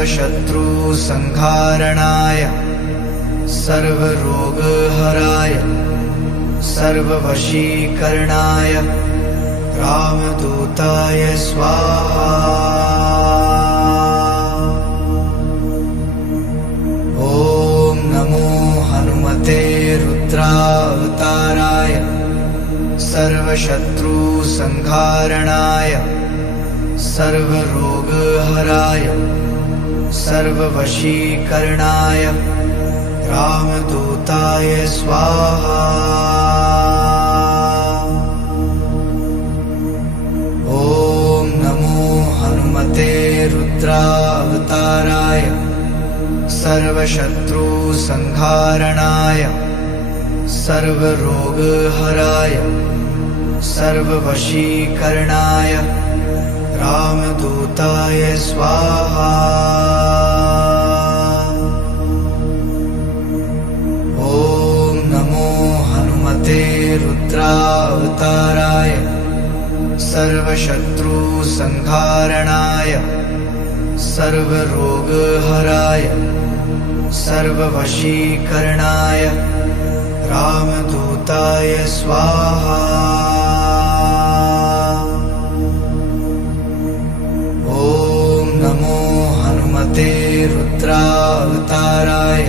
सर्वशत्रुसंहारणाय सर्वरोगहराय सर्ववशीकरणाय रामदूताय स्वाहा। ॐ नमो हनुमते रुद्रावताराय सर्वशत्रुसंहारणाय सर्वरोगहराय सर्ववशीकरणाय रामदूताय स्वाहा। ॐ नमो हनुमते रुद्रावताराय सर्वशत्रुसंहारणाय सर्वरोगहराय सर्ववशीकरणाय रामदूताय स्वाहा। ॐ नमो हनुमते रुद्रावताराय सर्वशत्रुसंहारणाय सर्वरोगहराय सर्ववशीकरणाय रामदूताय स्वाहा। ॐ नमो हनुमते रुद्रावताराय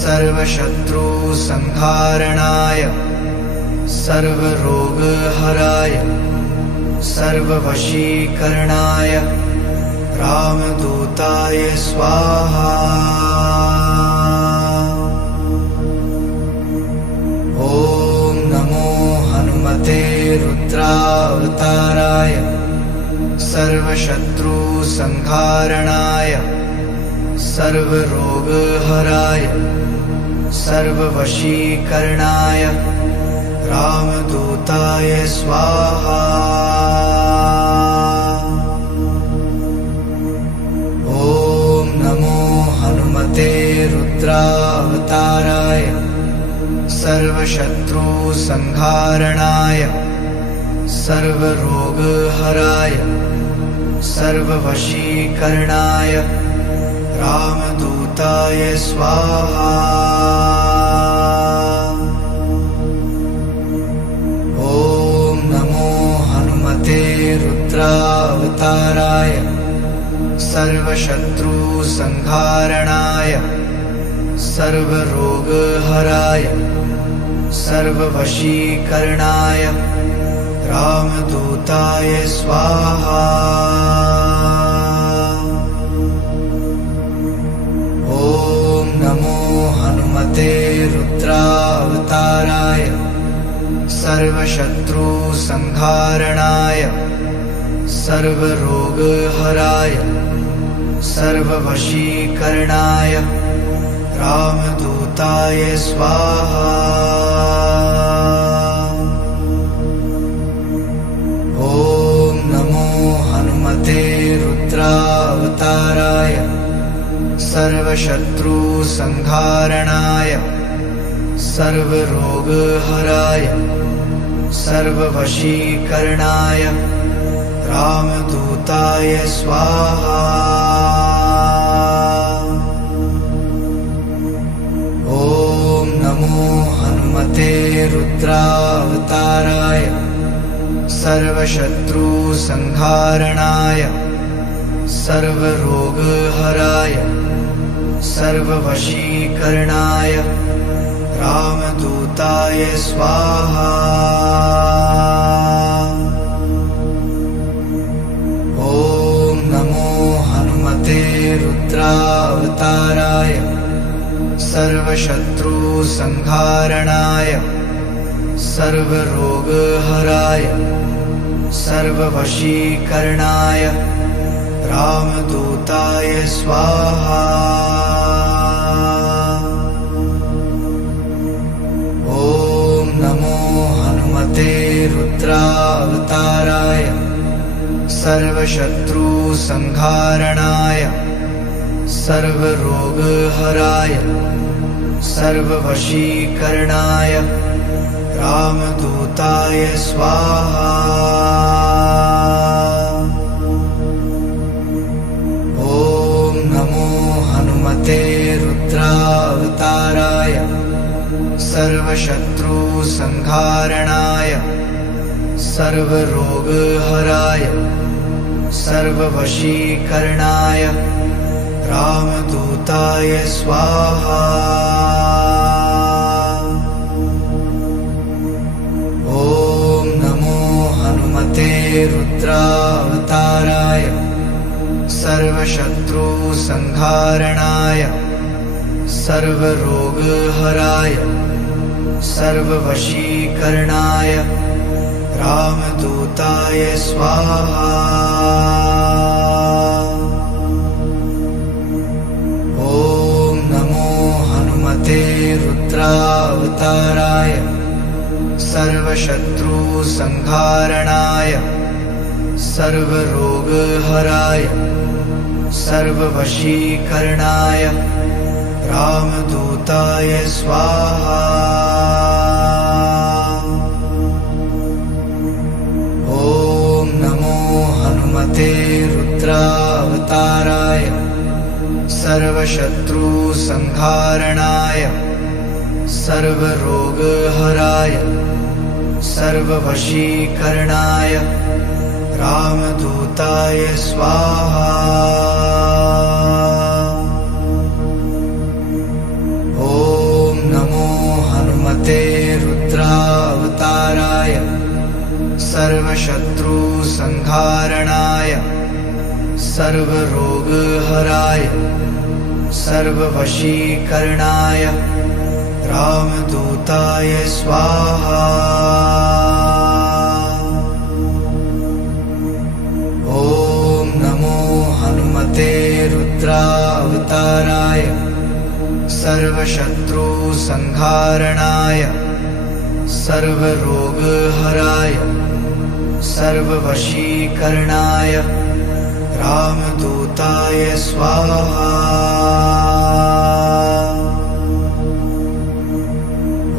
सर्वशत्रुसंहारणाय सर्वरोगहराय सर्ववशीकरणाय रामदूताय स्वाहा। ॐ नमो हनुमते रुद्रावताराय सर्वशत्रुसंहारणाय सर्वरोगहराय सर्ववशीकरणाय रामदूताय स्वाहा। ॐ नमो हनुमते रुद्रावताराय सर्वशत्रुसंहारणाय सर्वरोगहराय सर्ववशीकरणाय रामदूताय स्वाहा। ॐ नमो हनुमते रुद्रावताराय सर्वशत्रुसंहारणाय सर्वरोगहराय सर्ववशीकरणाय रामदूताय स्वाहा। ॐ नमो हनुमते रुद्रावताराय सर्वशत्रुसंहारणाय सर्वरोगहराय सर्ववशीकरणाय रामदूताय स्वाहा। ॐ नमो हनुमते रुद्रावताराय सर्वशत्रुसंहारणाय सर्वरोगहराय सर्ववशीकरणाय रामदूताय स्वाहा। ॐ नमो हनुमते रुद्रावताराय सर्वशत्रुसंहारणाय सर्वरोगहराय सर्ववशीकरणाय रामदूताय स्वाहा। ॐ नमो हनुमते रुद्रावताराय सर्वशत्रुसंहारणाय सर्वरोगहराय सर्ववशीकरणाय रामदूताय स्वाहा। ॐ नमो हनुमते रुद्रावताराय सर्वशत्रुसंहारणाय सर्वरोगहराय सर्ववशीकरणाय रामदूताय स्वाहा। ॐ सर्वशत्रुसंहारणाय सर्वरोगहराय सर्ववशीकरणाय रामदूताय स्वाहा। ॐ नमो हनुमते रुद्रावताराय सर्वशत्रुसंहारणाय सर्वरोगहराय सर्ववशीकरणाय रामदूताय स्वाहा। ॐ नमो हनुमते रुद्रावताराय सर्वशत्रुसंहारणाय सर्वरोगहराय सर्ववशीकरणाय रामदूताय स्वाहा। ॐ नमो हनुमते रुद्रावताराय सर्वशत्रुसंहारणाय सर्वरोगहराय सर्ववशीकरणाय रामदूताय स्वाहा। ॐ नमो हनुमते रुद्रावताराय सर्वशत्रुसंहारणाय सर्वरोगहराय सर्ववशीकरणाय रामदूताय स्वाहा। ॐ नमो हनुमते रुद्रावताराय सर्वशत्रुसंहारणाय सर्वरोगहराय सर्ववशीकरणाय रामदूताय स्वाहा।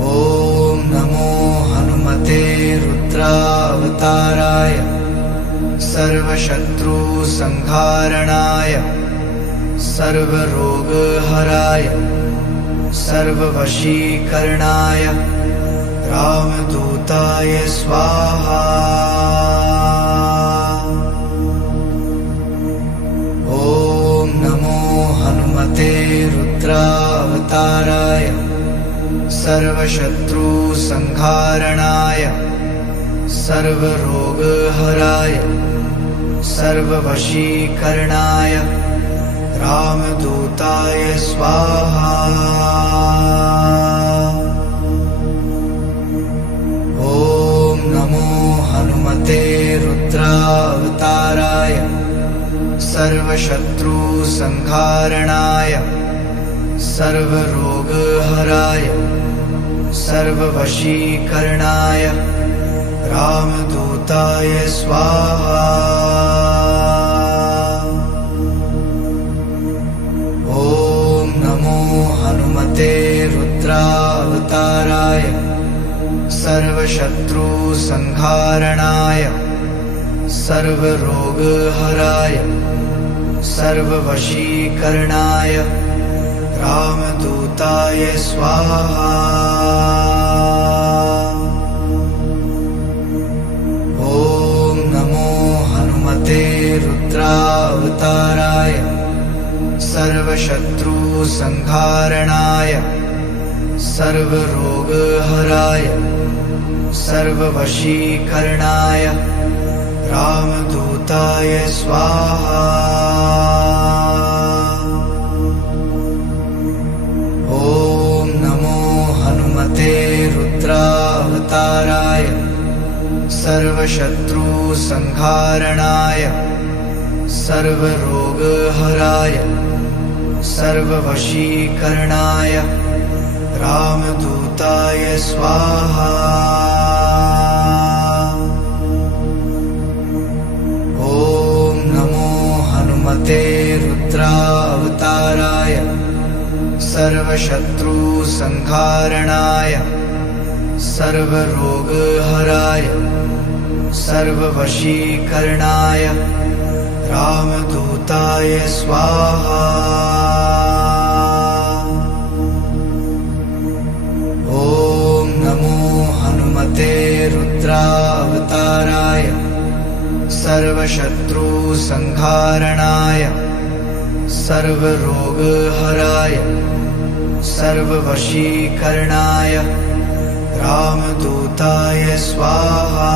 ॐ नमो हनुमते रुद्रावताराय सर्वशत्रुसंहारणाय सर्वरोगहराय सर्ववशीकरणाय रामदूताय स्वाहा। ॐ नमो हनुमते रुद्रावताराय सर्वशत्रुसंहारणाय सर्वरोगहराय सर्ववशीकरणाय रामदूताय स्वाहा। ॐ नमो हनुमते रुद्रावताराय सर्वशत्रुसंहारणाय सर्वरोगहराय सर्ववशीकरणाय रामदूताय स्वाहा। ॐ नमो हनुमते रुद्रावताराय सर्वशत्रुसंहारणाय सर्वरोगहराय सर्ववशीकरणाय रामदूताय स्वाहा। ॐ नमो हनुमते रुद्रावताराय सर्वशत्रुसंहारणाय सर्वरोगहराय सर्ववशीकरणाय रामदूताय स्वाहा। ॐ नमो हनुमते रुद्रावताराय सर्वशत्रुसंहारणाय सर्वरोगहराय सर्ववशीकरणाय रामदूताय स्वाहा। ॐ नमो हनुमते रुद्रावताराय सर्वशत्रुसंहारणाय सर्वरोगहराय सर्ववशीकरणाय रामदूताय स्वाहा। ॐ सर्वसंहाराय सर्वशत्रुसंहारणाय सर्वरोगहराय सर्ववशीकरणाय रामदूताय स्वाहा।